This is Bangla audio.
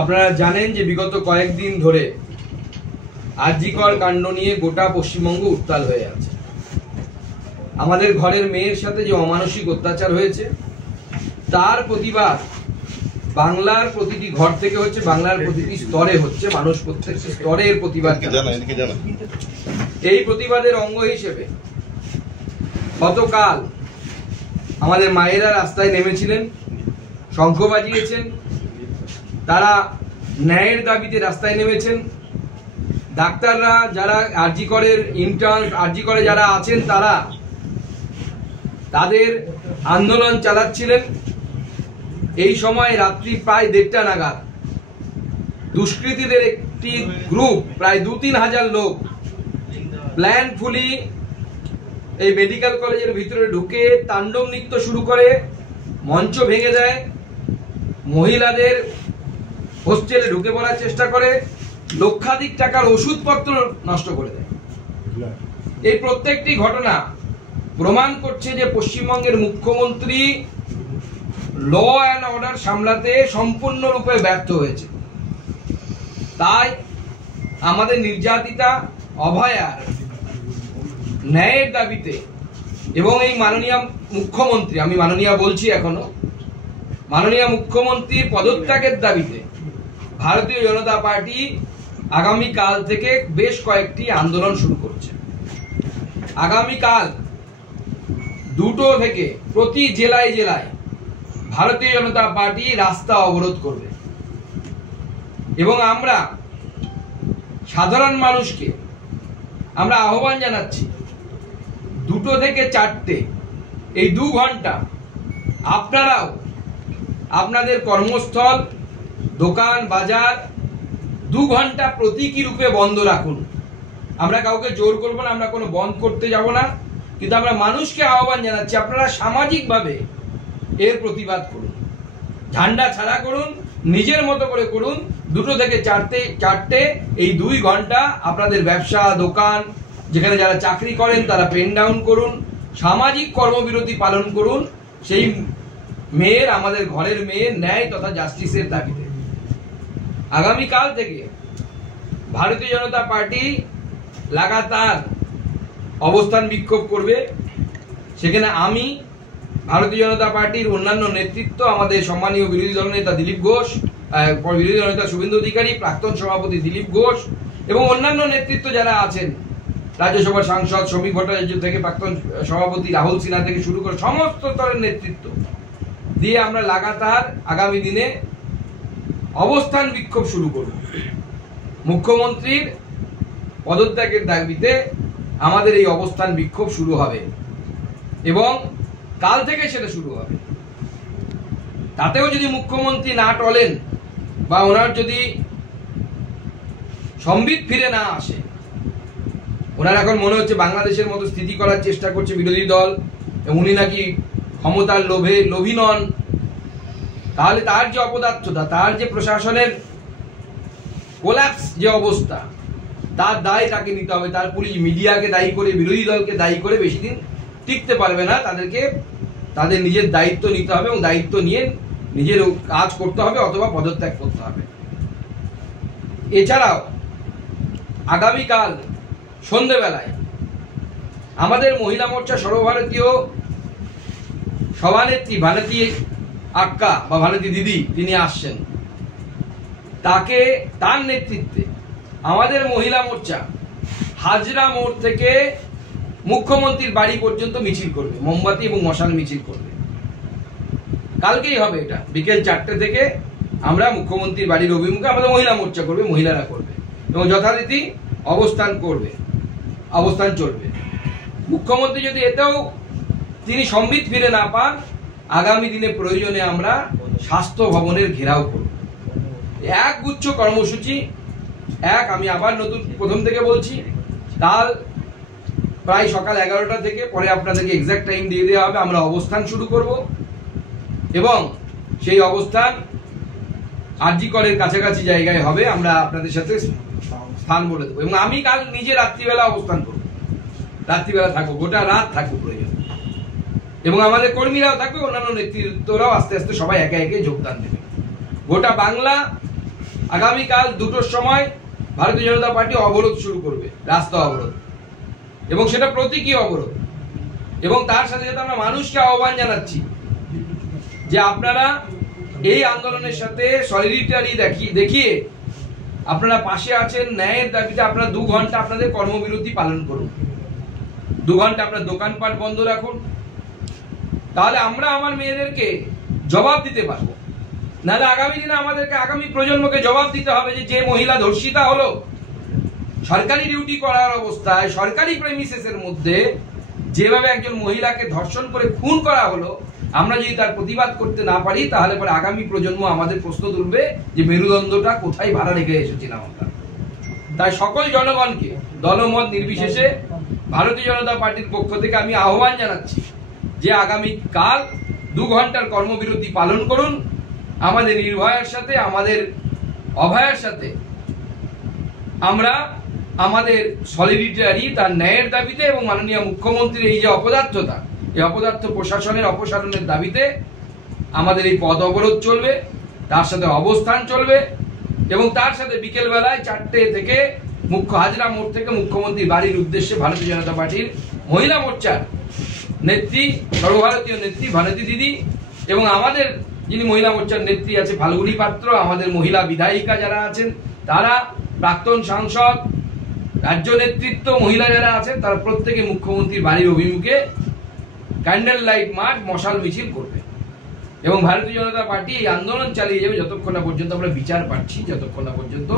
আপনারা জানেন যে বিগত কয়েকদিন ধরে আরজিকর কাণ্ড নিয়ে গোটা পশ্চিমবঙ্গ উত্তাল হয়ে আছে। আমাদের ঘরের মেয়ের সাথে যে অমানসিক অত্যাচার হয়েছে তার প্রতিবাদ বাংলার প্রতিটি ঘর থেকে হচ্ছে, বাংলার প্রতিটি স্তরে হচ্ছে, মানুষ প্রত্যেকটি স্তরে এর প্রতিবাদ। এই প্রতিবাদের অঙ্গ হিসেবে গতকাল আমাদের মায়েরা রাস্তায় নেমেছিলেন, শঙ্খ বাজিয়েছেন, তারা ন্যায়ের দাবিতে রাস্তায় নেমেছেন। ডাক্তাররা যারা আরজিকরের ইন্টার্ন, আরজিকরে যারা আছেন তারা তাদের আন্দোলন চালাচ্ছিলেন। এই সময় রাত্রি প্রায় 1:30 নাগাদ দুষ্কৃতীদের একটি গ্রুপ প্রায় 2-3 হাজার লোক প্ল্যানফুলি এই মেডিকেল কলেজের ভিতরে ঢুকে তাণ্ডব নৃত্য শুরু করে, মঞ্চ ভেঙে দেয়, মহিলাদের হোস্টেলে ঢুকে পড়ার চেষ্টা করে, লক্ষাধিক টাকার ওষুধপত্র নষ্ট করে দেয়। এই প্রত্যেকটি ঘটনা প্রমাণ করছে যে পশ্চিমবঙ্গের মুখ্যমন্ত্রী ল অ্যান্ড অর্ডার সামলাতে সম্পূর্ণরূপে ব্যর্থ হয়েছে। তাই আমাদের নির্যাতিতা অভয়ার ন্যায়ের দাবিতে এবং এই মাননীয় মুখ্যমন্ত্রী, আমি মাননীয় বলছি এখনো, মাননীয় মুখ্যমন্ত্রীর পদত্যাগের দাবিতে ভারতীয় জনতা পার্টি আগামীকাল থেকে বেশ কয়েকটি আন্দোলন শুরু করছে। আগামীকাল 2টো থেকে প্রতি জেলায় জেলায় ভারতীয় জনতা পার্টি রাস্তা অবরোধ করবে এবং আমরা সাধারণ মানুষকে আমরা আহ্বান জানাচ্ছি 2টো থেকে 4টে এই 2 ঘন্টা আপনারাও আপনাদের কর্মস্থল, দোকান, বাজার 2 ঘন্টা প্রতীকী রূপে বন্ধ রাখুন। আমরা কাউকে জোর করব না, আমরা কোনো বন্ধ করতে যাব না, কিন্তু আমরা মানুষকে আহ্বান জানাচ্ছি আপনারা সামাজিকভাবে এর প্রতিবাদ করুন, ঝান্ডা ছাড়া করুন, নিজের মতো করে করুন। 2টো থেকে 4টে এই 2 ঘন্টা আপনাদের ব্যবসা, দোকান, যেখানে যারা চাকরি করেন তারা পেন ডাউন করুন, সামাজিক কর্মবিরতি পালন করুন, সেই মেয়ের, আমাদের ঘরের মেয়ের ন্যায় তথা জাস্টিসের দাবিতে। আগামীকাল থেকে ভারতীয় জনতা পার্টি লাগাতার অবস্থান বিক্ষোভ করবে। সেখানে আমি, ভারতীয় জনতা পার্টির অন্যান্য নেতৃত্ব, আমাদের সম্মানীয় বিরোধী দলনেতা দিলীপ ঘোষ, বিরোধী দলনেতা শুভেন্দু অধিকারী, প্রাক্তন সভাপতি দিলীপ ঘোষ এবং অন্যান্য নেতৃত্ব যারা আছেন, রাজ্যসভার সাংসদ শ্রমিক ভট্টাচার্য থেকে প্রাক্তন সভাপতি রাহুল সিনহা থেকে শুরু করে সমস্ত স্তরের নেতৃত্ব দিয়ে আমরা লাগাতার আগামী দিনে অবস্থান বিক্ষোভ শুরু করব। মুখ্যমন্ত্রীর পদত্যাগের দাবিতে আমাদের এই অবস্থান বিক্ষোভ শুরু হবে এবং কাল থেকে সেটা শুরু হবে। তাতেও যদি মুখ্যমন্ত্রী না টলেন বা ওনার যদি সম্বিত ফিরে না আসে, ওনার এখন মনে হচ্ছে বাংলাদেশের মতো স্থিতি করার চেষ্টা করছে বিরোধী দল, উনি নাকি ক্ষমতার লোভী নন, তাহলে তার যে অপদার্থতা, তার যে প্রশাসনের কোল্যাপস যে অবস্থা, তার দায় তাকে নিতে হবে। তার পুলিশ মিডিয়াকে দায়ী করে, বিরোধী দলকে দায়ী করে বেশি দিন টিকতে পারবে না। তাদেরকে তাদের নিজের দায়িত্ব নিতে হবে এবং দায়িত্ব নিয়ে নিজের কাজ করতে হবে অথবা পদত্যাগ করতে হবে। এছাড়াও আগামীকাল সন্ধ্যেবেলায় আমাদের মহিলা মোর্চা সর্বভারতীয় সভানেত্রী ভারতী আক্কা বা ভারতী দিদি তিনি আসছেন। তার নেতৃত্বে আমাদের মহিলা মোর্চা হাজরা মোড় থেকে মুখ্যমন্ত্রীর বাড়ি পর্যন্ত মিছিল করবে, মোমবাতি এবং মশাল মিছিল করবে। কালকেই হবে এটা, বিকেল 4টে থেকে আমরা মুখ্যমন্ত্রীর বাড়ির অভিমুখে আমাদের মহিলা মোর্চা করবে, মহিলারা করবে এবং যথারীতি অবস্থান চলবে। মুখ্যমন্ত্রী যদি এতেও তিনি সম্বিত ফিরে না পান, আগামী দিনে প্রয়োজনে আমরা স্বাস্থ্য ভবনের ঘেরাও করব। একগুচ্ছ কর্মসূচি, আমি আবার প্রথম থেকে বলছি, কাল প্রায় সকাল 11টা থেকে, পরে আপনাদেরকে এক্সাক্ট টাইম দিয়ে দেওয়া হবে, আমরা অবস্থান শুরু করব এবং সেই অবস্থান আরজিকরের কাছাকাছি জায়গায় হবে। আমরা আপনাদের সাথে স্থান বলে দেবো এবং আমি কাল নিজে রাত্রিবেলা অবস্থান করব, রাত্রিবেলা থাকবো, গোটা রাত থাকবো প্রয়োজন, এবং আমাদের কর্মীরাও থাকবে, অন্যান্য নেতৃত্বরাও আস্তে আস্তে সবাই একে একে যোগদান দেবে। গোটা বাংলা আগামীকাল 2টোর সময় ভারতীয় জনতা পার্টি অবরোধ শুরু করবে, রাস্তা অবরোধ, এবং সেটা প্রতীকী অবরোধ। এবং তার সাথে সাথে আমরা মানুষকে আহ্বান জানাচ্ছি যে আপনারা এই আন্দোলনের সাথে সলিডারিটি দেখিয়ে আপনারা পাশে আছেন, ন্যায়ের দাবিতে আপনারা 2 ঘন্টা আপনাদের কর্মবিরতি পালন করুন, 2 ঘন্টা আপনার দোকানপাট বন্ধ রাখুন, তাহলে আমরা আমার মেয়েদেরকে জবাব দিতে পারবো। নাহলে আগামী দিনে আমাদেরকে, আগামী প্রজন্মকে জবাব দিতে হবে যে মহিলা ধর্ষিতা হলো, সরকারি ডিউটি করার অবস্থায় সরকারি প্রেমিসেসের মধ্যে যেভাবে একজন মহিলাকে ধর্ষণ করে খুন করা হলো, আমরা যদি তার প্রতিবাদ করতে না পারি তাহলে পরে আগামী প্রজন্ম আমাদের প্রশ্ন তুলবে যে মেরুদণ্ডটা কোথায় ভাড়া রেখে এসেছিলাম আমরা। তাই সকল জনগণকে দলমত নির্বিশেষে ভারতীয় জনতা পার্টির পক্ষ থেকে আমি আহ্বান জানাচ্ছি যে আগামী কাল 2 ঘন্টার কর্মবিরতি পালন করুন। আমাদের নির্ভয়ার সাথে, আমাদের অভয়ার সাথে আমরা আমাদের সলিডারিটি, তার ন্যায়ের দাবিতে এবং মাননীয় মুখ্যমন্ত্রীর এই যে অপদার্থতা, এই অপদার্থ প্রশাসনের অপসারণের দাবিতে আমাদের এই পথ অবরোধ চলবে, তার সাথে অবস্থান চলবে। এবং তার সাথে বিকেল বেলায় 4টে থেকে মুখ্য হাজরা মোড় থেকে মুখ্যমন্ত্রীর বাড়ির উদ্দেশ্যে ভারতীয় জনতা পার্টির মহিলা মোর্চার নেত্রী, সর্বভারতীয় নেত্রী ভারতী দিদি এবং আমাদের যিনি মহিলা মোর্চার নেত্রী আছে ফাল্গুনী পাত্র, আমাদের মহিলা বিধায়িকা যারা আছেন তারা, প্রাক্তন সাংসদ, রাজ্য নেতৃত্ব, মহিলা যারা আছেন তারা প্রত্যেকে মুখ্যমন্ত্রীর বাড়ির অভিমুখে ক্যান্ডেল লাইট মার্চ, মশাল মিছিল করবে। এবং ভারতীয় জনতা পার্টি এই আন্দোলন চালিয়ে যাবে যতক্ষণ না পর্যন্ত আমরা বিচার পাচ্ছি, যতক্ষণ না পর্যন্ত